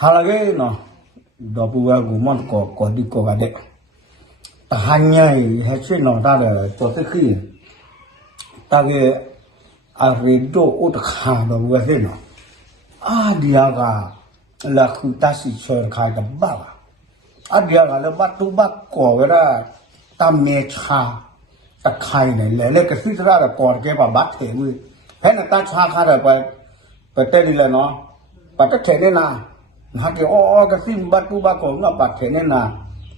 Halage no dopuwa gumon ko di ko gade. Hanya hasil no tada jote khi. Tage aredo ut kha do wese no. Dia ga la khutasi chor kha da ba. Dia ga le batu bak ko wera tamme cha ta khai ne le ke sitra da ko ke ba bat the mu. He na ta cha kha da pa te di le no. Pa ta the ne na. Ha ke ke sim batu bak ko no pa the ne na.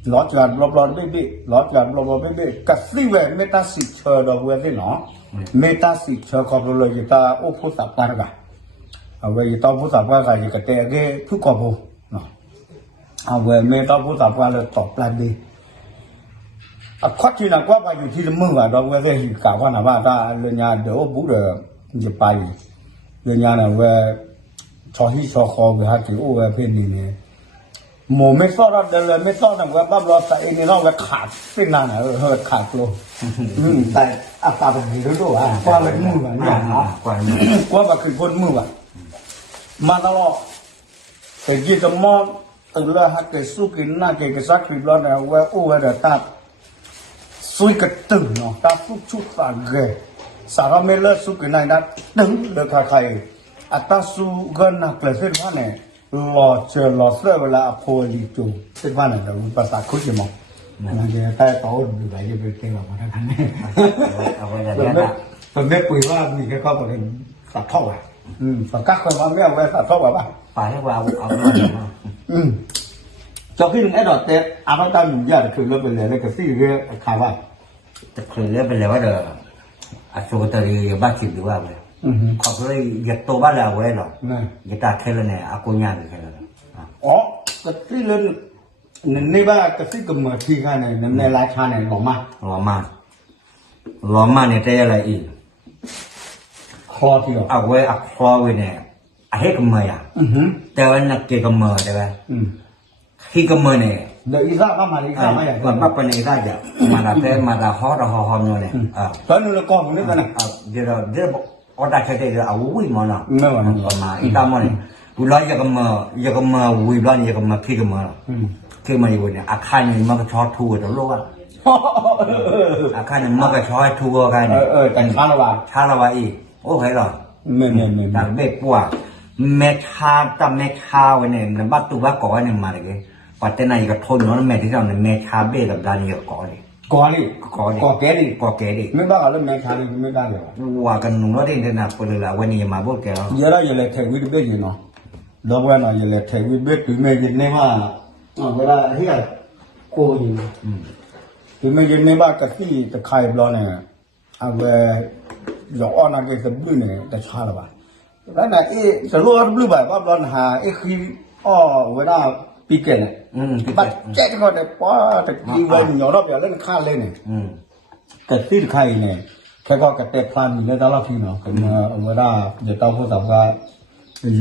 Lót là lót bê lót là lót bê cái gì vậy meta xịt chờ đó vừa thế nó meta xịt chờ có rồi người ta ô phô sạp qua cả vậy người ta phô sạp qua cái cái tè cái thứ có vô vậy meta phô sạp qua là tọt lại đi khoát chi là quá bao nhiêu thì mưa vào đó vừa thế cả qua là ba ta lên nhà đỡ bú được dịp bay lên nhà là về cho hi cho kho về hai chữ về bên này mồไม่ซ้อเราเดินไม่ซ้อแต่ว่าบ้าเราใส่ในเราขาดเป็นนานขาดตัวแต่อาตาเป็นดีด้วยอ่ะกว่าเลยมือเนี่ยเนาะกว่าแบบคือคนมือมาตลอดไปกินจะมอตื่นแล้วฮักเกสู้กินหน้าเกกซักผิดร้อนแล้วว่าโอ้เดี๋ยวตาซุยกระตึงเนาะตาฟุกชุดฝาเกยสารไม่เลิกสู้กินไหนนัดตึงเดือดใครอัตราสู้เงินนักเลยเส้นว่าเนี่ยรอเจอรอเสื้อเวลาโพลีจูเส้นว่าเนี่ยเราภาษาคุยจะมองนั่นจะใต้โต๊ะอยู่ไหนจะไปเก่งหรอกมาทั้งนี้เป็นไม่ปุ๋ยว่ามีแค่ข้อประเด็นสัตว์ท่ออ่ะสัตว์กักคนมาไม่เอาไว้สัตว์ท่อแบบว่าไปให้ว่าเอาจอกที่หนึ่งไอ้ดอกเตะอาบ้าตาหนุ่มยากคือเลิกไปเลยแล้วก็ซี่เรื่องข่าวว่าจะเคยเลิกไปเลยว่าเด้ออาชูตรีบ้าจิตหรือว่าเลยขอบเลยหยัดโตบ้านเราไว้หรอกหยัดตาเทเลเนี่ยอากูญาณแค่นั้นอ๋อกระซี่เรื่องในบ้านกระซี่กับเมื่อที่ข้าเนี่ยในราชาเนี่ยหล่อมากเนี่ยได้อะไรอีกคอที่เอาไว้อักคอไว้เนี่ยอาเฮกับเมื่ออ่ะแต่ว่านักเกี่ยวกับเมื่อใช่ไหมที่กับเมื่อเนี่ยเดี๋ยวอีซ่าก็มาอีซ่าไม่อย่างก่อนปั๊บไปในอีซ่าจะมาดาเพ่มาดาฮอร์เนี่ยตอนนี้เราก่อนนี่กันนะเดี๋ยวอดได้แค่เดียวเอาวิ่งมาเนาะไม่ว่ามาอีตามมาเนี่ยบุรุษยังกับมาวิ่งบ้านยังกับมาพี่กับมาคือมาอยู่เนี่ยอาคารเนี่ยมันก็ชอตทัวร์ตลอดอาคารเนี่ยมันก็ชอตทัวร์กันแต่ช้าละว่าอีโอ้ใครหรอไม่แต่เบ็ดปัวเมทาแต่เมทาวันเนี่ยมันบ้าตัวบ้าก่อเนี่ยมาเลยปัจจัยไหนก็ทนเนาะเมที่เราเนี่ยเมทาเบ็ดกับดานี่ก็ก่อเลยก่อแก่ดิไม่บ้าอะไรเมทานี่ไม่ได้เลยว่ากันหนุ่มเราได้เดินหน้าไปเลยละวันนี้มาบอกแกแล้วเยอะแล้วยังเลยเทวิตเบ็ดอยู่เนาะแล้ววันนั้นยังเลยเทวิตเบ็ดถึงแม้ยังไม่ว่าเวลาเฮียโกยถึงแม้ยังไม่ว่ากะที่ตะไคร้บล้อเนี่ยเอาไว้หยอกอ้อนอะไรสักบุ้ยเนี่ยแต่ช้าละบ้าแล้วน่ะจะรู้ว่าบุ้ยแบบว่าบล้อหาคือเวลาปีเก่เนี่ยบัดแจ๊กก็ได้ป้าตะกี้วันหยอกรอบอย่างเล่นข้าเล่นเนี่ยกะที่ตะไคร้เนี่ยแค่ก็กระเตะพลันอยู่ในตลาดที่เนาะเวลาเดี๋ยวต้องพูดถึงว่า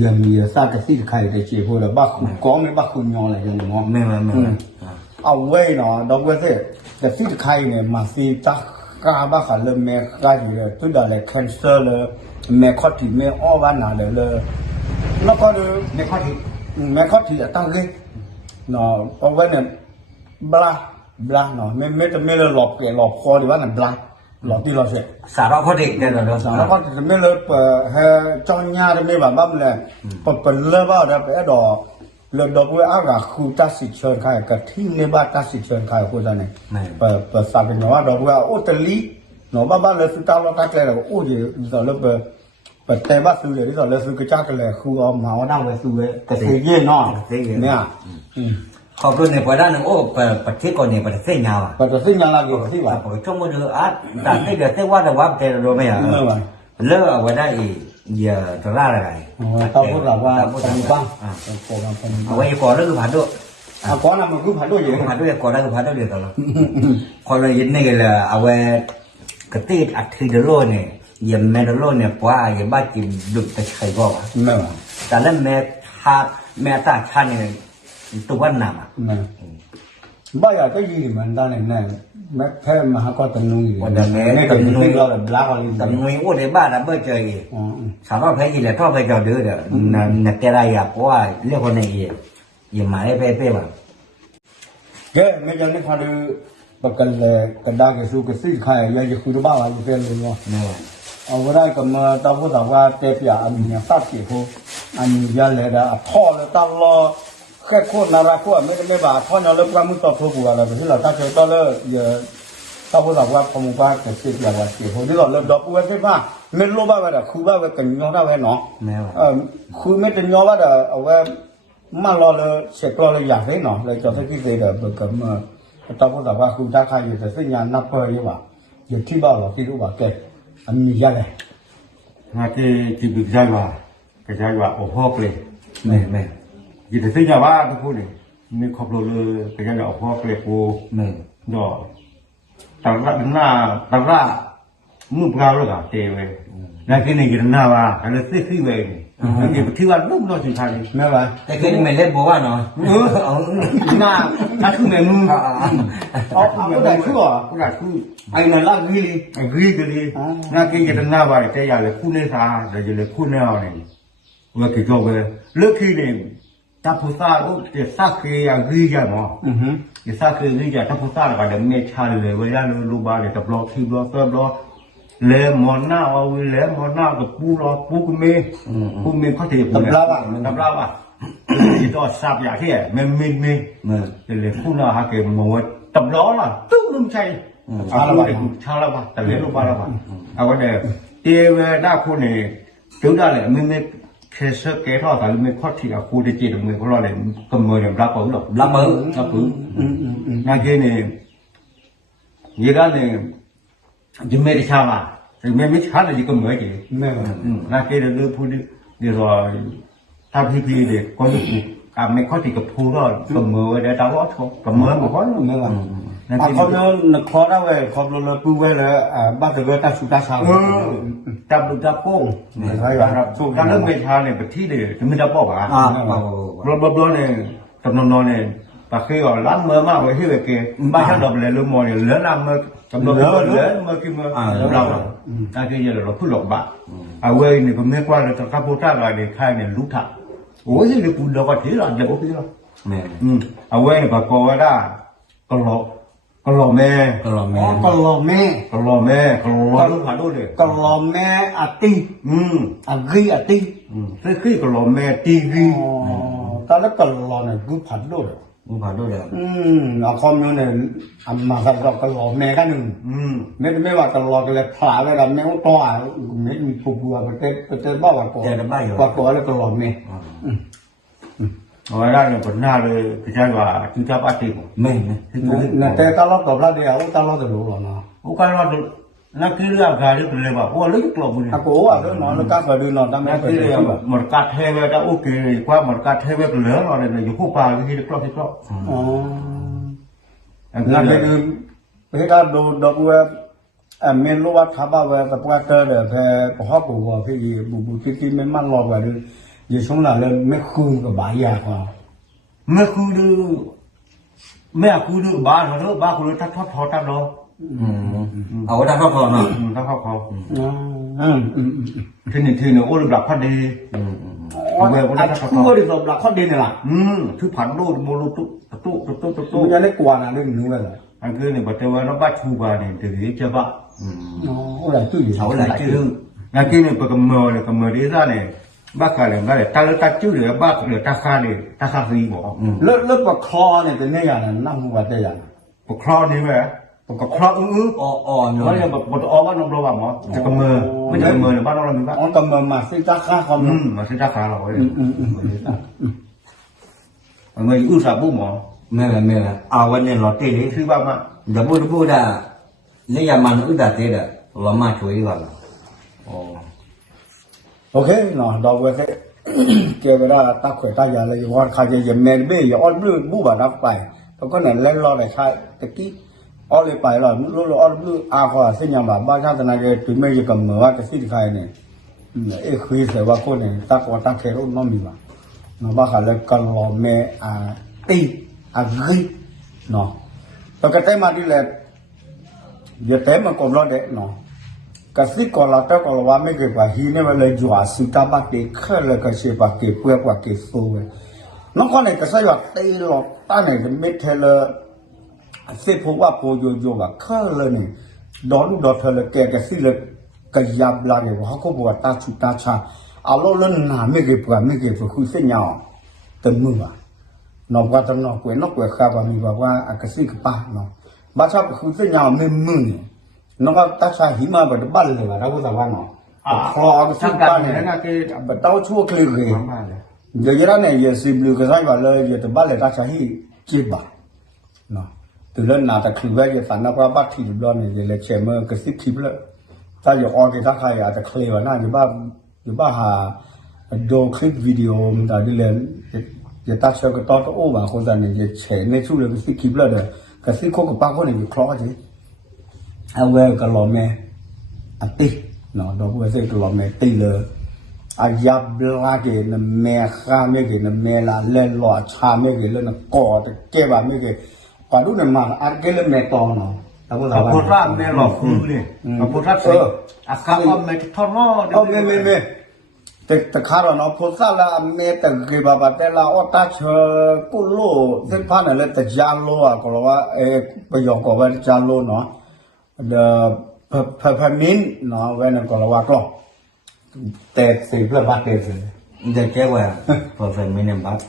ยังมีซากกะที่ตะไคร้ได้เจ็บพวกเราบ้าคุณก้องเนี่ยบ้าคุณยองอะไรอย่างเงี้ยไม่เอาไว้เนาะดอกเว้ยสิกะที่ตะไคร้เนี่ยมาซีจักกาบ้าขันเลยแม่กาอยู่เลยตัวเดียวเลยแคนเซอร์เลยแม่ข้อที่แม่อ้อวันหนาเลยแล้วก็เลยแม่ข้อที่ตั้งเลยเนาะเอาไว้เนี่ยบลาเนาะไม่จะไม่เลยหลอกเกลี่ยหลอกคอหรือว่าเนี่ยบลาหลอกที่เราเสร็จสารพัดเด็กเนี่ยเราสารพัดจะไม่เลยจ้องยาจะไม่แบบบ้าเลยเป็นเรื่องว่าเนี่ยไปดอกเรื่องดอกเว้ยอากาศคือตัดสินเชิญใครกับที่ในบ้านตัดสินเชิญใครคนนั้นเนี่ยเปิดสาเป็นว่าดอกเว้ยโอ้ตะลีเนาะบ้านเลยสุดท้ายเราตัดเลยโอ้ยเราเริ่มเปิดแต่บ้านซื้อเลยที่เราเลยซื้อกระจากันเลยคือเอาหมาว่านั่งไว้ซื้อเลยกระเทียมเนาะเนี่ยเขาคือในประเทศนึงโอ้ประเทศก่อนเนี่ยประเทศยาวประเทศยาวเราอยู่ที่ว่าช่วงมื้ออ่ะแต่ไม่เดือดแต่ว่าแต่ว่าแต่เราไม่อ่ะเลิกเอาไว้ได้อย่าจะล่าอะไรต้องพูดแบบว่าผมบ้างเอาไว้ก่อนแล้วคือผ่านด้วยก่อนน่ะมันคือผ่านด้วยผ่านด้วยก่อนแล้วคือผ่านด้วยเดียวกันคนเรายินนี่ก็เลยเอาไว้กระติดอัดทีเดโลเนี่ยยังแมดโลเนี่ยเพราะว่ายังบ้าจิมดุแต่ใครก็ว่าแต่แล้วแม่ตาชาเนี่ยตัวหนาบ้าอยากก็ยืมมันได้เนี่ย แม่แค่มาหาก็ตังนุย วันนั้นแม่ แม่ก็จะติดเราแบบลาเขาเลย ตำนวยอ้วนในบ้านนะเบอร์เจอสาวแพ้ยีแหละชอบไปเจอเดือดนักแกไรอ่ะเพราะว่าเรียกคนในอย่าหมายไปเป้แบบ แกแม่จะนึกพอดูประกันเลยกระดาษกระสุกระสีใครยังจะคุยบ้าอะไรเป็นเลยเนาะ เนี่ย เอาไว้ก็มาตาพูดว่าเตี้ยอันนี้ตัดกี่ผู้อันนี้ยันเลยนะท่อเลยตลอดแค่โคตรนาราโคตรไม่บาท่อเนี่ยเลิกว่ามึงต่อทั่วกูอะไรแบบที่เราตั้งใจต่อเลยเยอะตาพูดว่าพมุบ้าเตี้ยว่าเตี้ยผู้ที่เราเลิกดอกกูใช่ป่ะไม่รู้บ้าว่าคือบ้าว่ากันย้อนได้ไว้เนาะ เนี่ย คือไม่เป็นย้อนว่าเอาไว้มารอเลยเสร็จก็เลยอยากได้เนาะเลยจะได้ที่เดียวแบบกับตาพูดว่าคุณจะใครอยู่แต่สิ่งงานนับเพื่อยี่ว่าอยู่ที่บ้านเราที่รู้ว่าแกอันนี้ยังไง งาที่บิกใจว่าก็ใจว่าโอ้พ่อเลย เนี่ย ยิ่งแต่สิ่งว่าทุกคนนี่มีครอบครัวเลยก็ใจว่าโอ้พ่อเลยกู เนี่ย ดอกตลาดหน้าตลาดมุ่งพราวเลยก็เตะเว้ยนั่นคือในกินหน้าว่าอะไรซื้อเว้ยนั่นคือที่ว่าลุ่มน้อยสิทางนี้ ไม่ว่า แต่คือไม่เล่นบัวเนาะ หน้าถ้าคือแม่มึง เอาก็ได้คือว่า ก็ได้คือ ไอ้นั่นละวิลี agree กันดินั่นคือกินหน้าว่าแต่อย่าเลยคู่ในสาแต่อย่าเลยคู่ในเอาเนี่ยว่าคือจบเลยเลิกคือเนี่ยถ้าผู้สาวจะสักคือ agree กันมั้ง ये सारे नहीं जाता पुता लगा दे मैं छाल ले वजह लो बाले तब ब्लॉक थी ब्लॉक सब ब्लॉक ले मोरना और ले मोरना तो पूरा पूक में खाते तबला वा ये तो साफ याที่मैं ले पूरा हा के मो तबला ला तू लुमใช่ชาละว่าแต่เลยลูกบ้าละว่าเอาไว้เด้อเตเวดาคู่นี่ดูได้เลยไม่เคสเกทอแต่ไม่ข้อที่อ่ะคู่ที่จีนมือเขาเราเลยกำมือเนี่ยรับเอาหรอก รับมือ นั่นคือเนี่ยยี่ด้านเนี่ยจิมเมย์ชามาจิมเมย์ไม่ชาเลยจิกมือจี ไม่ว่า นั่นคือเรื่องพูดเดี๋ยวถ้าพี่เด็กก็จะการไม่ข้อที่กับพูดก็กำมือเดี๋ยวตาว่าเขากำมือมาก่อน ไม่ว่า นั่น อ่ะ คือ เขาเนี่ยขอได้เว้ยขอเราปูไว้เลยบ้านเกิดตาสุตาชาว จับดูจับโก้ครับส่วนการเรื่องเมชาเนี่ยเป็นที่เดียวจะไม่ได้บอกว่าบลเนี่ยตำนานเนี่ยปากคือล้างมือมากไว้ที่เวกีบ้านฉันดอกเลยลูกมอเนี่ยเหลือล้างมือกำลังเหลือมือกินมือเรานั่นคืออย่างเราพูดหลอกบ้าเอาไว้เนี่ยผมไม่กว่าเราจะขับรถอะไรเนี่ยใครเนี่ยรู้ทักโอ้ยนี่พูดเราก็ถือเราเดี๋ยวพี่เรา เนี่ย เอาไว้เนี่ยปากกอได้ก็หลอกแม่ ก็รอแม่ ก็รอแม่ ก็หลอกแม่ก็หลอกลูกหาด้วยเลย ก็รอแม่อาตีอากีอาตี คือก็หลอกแม่ตีวี ตอนนั้นก็รอเนี่ยกูผัดด้วย มึงผ่านด้วยเลย เอาคอมเนี่ยอันมาก็รอแม่กันหนึ่งไม่ว่าก็รอกันเลยผลาเลยกันแม่ว่าตัวไม่มีผู้บัวไปเต้บ้าว่าก่อนแล้วก็รอแม่ เอาไว้ได้เนี่ยผลหน้าเลยพี่ชายว่าจุดจับอาทิตย์ ไม่นะ เนี่ยแต่ตลอดกับเราเดียวตลอดจะรู้หรอเนาะ โอ้การว่านักที่เรื่องการที่เป็นเลยว่าโอ้ลึกกลบเลย อากูอ่ะเรื่องนอนแล้วก็ไปดูนอนทำไม นัก ไป ที่ เรี เรื่ ย อง นแบบ หมดการเทเวดาโอเคความหมดการเทเวดเหลือเราเนี่ยอยู่คู่ป่าที่กลบที่กลบ อ๋อนั่นคือไปการดูดอกเว็บเมนรู้ว่าทับเว็บแต่พอเจอเดี๋ยวแค่พอกูว่าพี่บุที่ไม่มั่นรอแบบนี้ยิ่งช่วงหลังเลยไม่คืนกับบ่ายยากว่า เมื่อคืนดูแม่คืนดูบ้านเขาเถอะบ้านคุณทัดทอดทอดตัดรอ เอาได้เข้าคอเนาะ ถ้าเขา อืม ที่นี่โอ้ระดับพันดี เว็บนั้นคู่บริษัทหลักข้อดีนี่แหละ ที่ผ่านโลดโมโลตุตุ มันจะเล็กกว่านะเรื่องนู้นเลย อันคือเนี่ยบัตรว่าเราบ้าชูบาเนี่ยถือจะบ้า อ๋อหลายชื่อ เขาหลายชื่อ นั่นคือเนี่ยประกำมือเลยกำมือดีซ่าเนี่ยบ้ากันเลยบ้าเลยตาเลือดตาชื่อเลยบ้าเลยตาขาเลยตาขาสีบอก เลิกปากคอเนี่ยเป็นเนี่ยอย่างนั้นนั่งหัวใจอย่าง ปกครองนี่ไหมปกครองอ่อนๆ เขาเนี่ยบทออกว่าน้องเราบ้าหมอจะกำมือไม่จะกำมือเลยบ้านเรามีบ้า อ๋อกำมือมาสิจ้าข้าคอม มาซื้อตาขาเราเลยมืออุตส่าห์บุ้มหมอ ไม่ละเอาวันนี้เราเต้น ชื่อบ้ามา เดี๋ยวพูดได้เนี่ยยามันอุดาเต้นเรามาช่วยกันอ๋อ โอเคเนาะดอกเว้ยเกี่ยวกับตาข่อยตายาเลยว่าใครจะยังแมนเบ้อย่าอ้อนบลื้อบู้บารับไปเพราะก็นั่นเล่นรอได้ค่ายตะกี้อ้อนเลยไปหรอรู้อ้อนบลื้ออาขอเส้นยามบ้าชาตินาเกตุไม่จะกำเนิดว่าจะสิ้นใครเนี่ยคุยเสียว่าคนเนี่ยตาขอตาแค่รุ่นน้องมีมาเนาะบ้าขาเลยกันรอแม่ตีกีเนาะแล้วก็ได้มาที่แหละ giờ té mà còn lo đấy nó cái gì còn là tao còn là mấy cái bà hi này mà lấy dọa sự ta bắt để khơi là cái gì bà kể quê bà kể phô nó có này cái sao vậy tây lọt ta này thì mấy thế là xếp phố qua phố vô và khơi là này đó lúc đó thôi là cái gì là cái giáp là cái họ có bảo ta chụp ta cha alo lên là mấy cái bà khui sẽ nhau từng mưa nó qua tầm nó quên khá và mình vào qua cái gì cái ba nó ba sao khui sẽ nhau nên mưa nó có ta cha hiếm mà nó bắtเลยเราก็สามารถเนาะคลอก็ซึ่งบ้านเนี่ยนะแบบเต้าชั่วคลีเลยเดี๋ยวนี้เนี่ยสิบลูกก็ใช่ว่าเลยเดี๋ยวบ้านเลยta cha hiจีบเนาะtừ lên nào ta kêu về cái phản nó qua bắt thì đó nàyเลยเชื่อมก็สิบทิพย์เลยถ้าอยู่ออกที่ถ้าใครอาจจะเคลียร์น่าอยู่บ้านหาดูคลิปวิดีโอมันได้เลยจะตัดเชือกต่อโอ้บางคนจะเนี่ยจะเชื่อในช่วงเลยก็สิบคลิปเลยเด้อก็สิบคนกับป้าคนเนี่ยอยู่คล้อจีเอาไว้ก็รอแม่ตีเนาะเราพูดว่าก็รอแม่ตีเลยอายับลาเกนแม่ข้าไม่เกนแม่ละเล่นหล่อชาไม่เกนเล่นก่อแต่เก็บไม่เกนปาดูเนี่ยมาอาเกลแม่ตองเนาะเราพูดว่า พอร่างแม่หลอกคุณเลยพอร่างเอออาคาว่าแม่ทอรอ เอาไม่แต่ข้าเราเนาะพูดซะละแม่แต่เก็บแบบแต่ละอตาเชกุโลเส้นผ่านอะไรแต่จานโลอ่ะก็เราว่าประโยคก็ว่าจานโลเนาะเดพะมินเนาะเว้นก็เราว่าก็แต่สิเพื่อบัตรเตสิ เด็กแก่ว่าพอเป็นไม่เนี่ยบัตร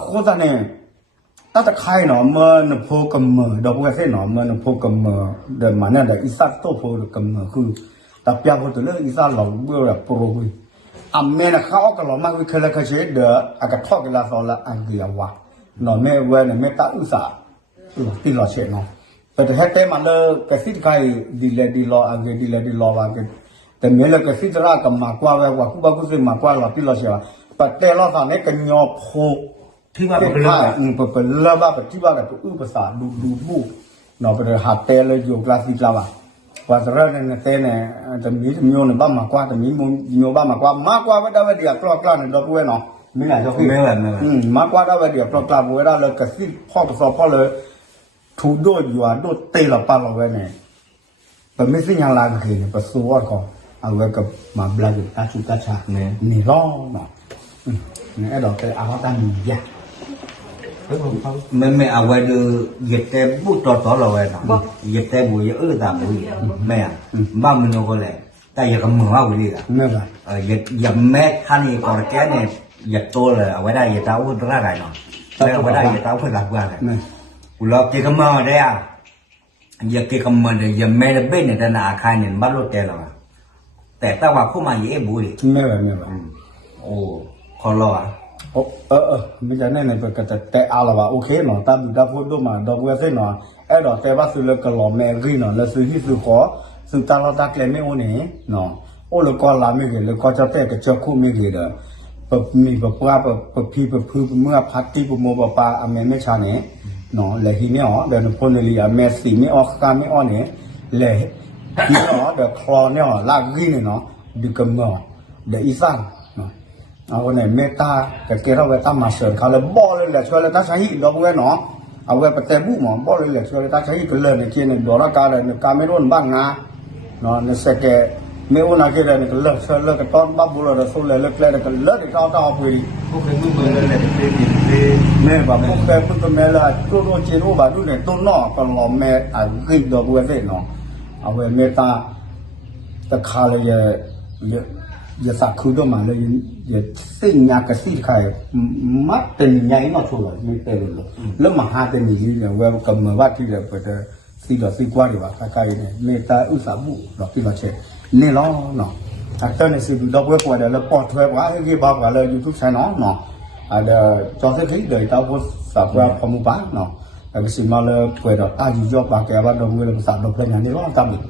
โคตรเนี่ยตั้งแต่ใครเนาะมันพูดกับมือดอกบัวเส้นเนาะมันพูดกับมือเดินมาเนี่ยเดี๋ยวอีสัตว์โตพูดกับมือคือแต่เปียกตัวเรื่องอีสัตว์เราเบื่อแบบโปรยแม่น่ะเขาเอากับเรามากวิเคราะห์เขาเชื่อเด้ออากาศทอดกันละสองละอันเดียววะเนาะแม่เว้นแม่ตาอุตส่าห์ตีหล่อเชื่อเนาะแต่ถ้าเต้มันเลยกระสิทธิ์ใครดีรออันดีรอว่ากันแต่เมื่อเรากระสิทธิ์รักกับมากกว่าว่าคู่บ้านคู่ซึ่งมากกว่าเราตีหล่อเชื่อแต่เต้เราตอนนี้กันยอโพที่ว่าเป็นเรื่องเป็นเรื่องว่าที่ว่ากับตัวภาษาดูบูเนาะเป็นหัดเต้เลยอยู่คลาสสิกแล้วว่าจะเรื่องนั้นเต้เนี่ยจะมีโยนบ้างมากกว่าจะมีโยนบ้างมากกว่าไม่ได้ว่าเดี๋ยวกล้าเนี่ยดอกบัวเนาะไม่ไหนจะคือมากกว่าได้ว่าเดี๋ยวกล้าบัวได้เลยกระสิทธิ์พ่อสอบพ่อเลยถูกโดดอยู่โดดเตะเราปาเราไว้เนี่ยแต่ไม่สิ่งอย่างไรคือเนี่ยประสูติของเอาไว้กับมาบลาจุตาชุตาชาเนี่ยนี่ร้องเนาะเนี่ยดอกเตะเอาตั้งยาไม่เอาไว้ดูเหยียดแต่บุตรต่อเราไว้นะเหยียดแต่บุยตามบุยแม่บ้านมันก็เลยแต่อย่ากับมือเอาไว้ดีอ่ะอย่าแม่ท่านนี่ก่อนแกเนี่ยอย่าโตเลยเอาไว้ได้อย่าเต้าพูดอะไรเนาะเอาไว้ได้อย่าเต้าพูดหลักว่าเลยเราเกี่ยวกับมือได้อ่ะอย่าเกี่ยวกับมือเลยอย่าแม่เบ้เนี่ยแต่หน้าใครเนี่ยบ้านรถเตะเราแต่ถ้าว่าผู้มาเย่บุยไม่โอ้ขอรอไม่ใช่เนี่ยเป็นก็แต่เอาละว่าโอเคเนาะตามดูพูดดูมาดอกเวสเนาะดอกแต่ว่าซื้อเลยก็หล่อแม่รีเนาะแล้วซื้อที่ซื้อขอซื้อตาเราตาแกลไม่โอเนี่ยเนาะโอ้แล้วก็ลาไม่เกี่ยวแล้วก็จะแต่ก็จะคู่ไม่เกี่ยวเด้อแบบมีแบบว่าแบบพี่แบบพื้นเมื่อพัดที่ปุ่มโมบปาอเมไม่ชาเนี่ยเนาะแล้วทีนี้เดี๋ยวพลเรือเมสซี่ไม่ออกการไม่ออกเนี่ยเลยทีนี้เดี๋ยวคลอเนี่ยลากรีเนี่ยเนาะดูกันเนาะเดี๋ยวอีสานเอาเนี่ยเมตาแต่เกล้าเวต้ามาเสริมเขาเลยบ่เลยแหละช่วยเลยตาใช้ดอกเวเนาะเอาไว้ประเทศบุ้มบ่เลยแหละช่วยเลยตาใช้ก็เลยเนี่ยเกี่ยเนี่ยดอลลาร์การเลยเนี่ยการไม่ร้อนบ้างนะเนาะเนี่ยเสกไม่อุ่นอะไรเลยเนี่ยก็เลิกช่วยเลิกกันตอนบ้าบุรุษสู้เลยเลิกเลยก็เลิกที่เขาต้องเอาไปพวกเป็นมือเลยเป็นแม่แบบพวกแกพวกแม่ละตัวเจโร่แบบดูเนี่ยต้นนอกก็หล่อแม่กินดอกเวเนาะเอาไว้เมตาตะคาเลยอย่าสักคือตัวมาเลยอย่าสิ่งยากระสีใครมัดเป็นใหญ่เนาะชัวร์ไม่เต็มเลยแล้วมาหาเป็นอย่างนี้เนี่ยเวลากำเนิดว่าที่เราเปิดสีดอกสีกว่าดีว่าใครเนี่ยเมตตาอุตสาบุดอกที่เราเช็ดนี่ล้อเนาะตอนนี้สิดอกเวกว่าเดี๋ยวเราปอดเวกว่าให้กี่บอกว่าเลยยูทูบใช่เนาะเนาะเดี๋ยวจอเส้นคลิปเดี๋ยวเราพูดสับว่าพมุบ้านเนาะแต่ก็สิมาเลยเปิดดอกตาอยู่ยอดปากแกว่าดอกเวลาภาษาดอกเพลงนี่ล้อตามอีก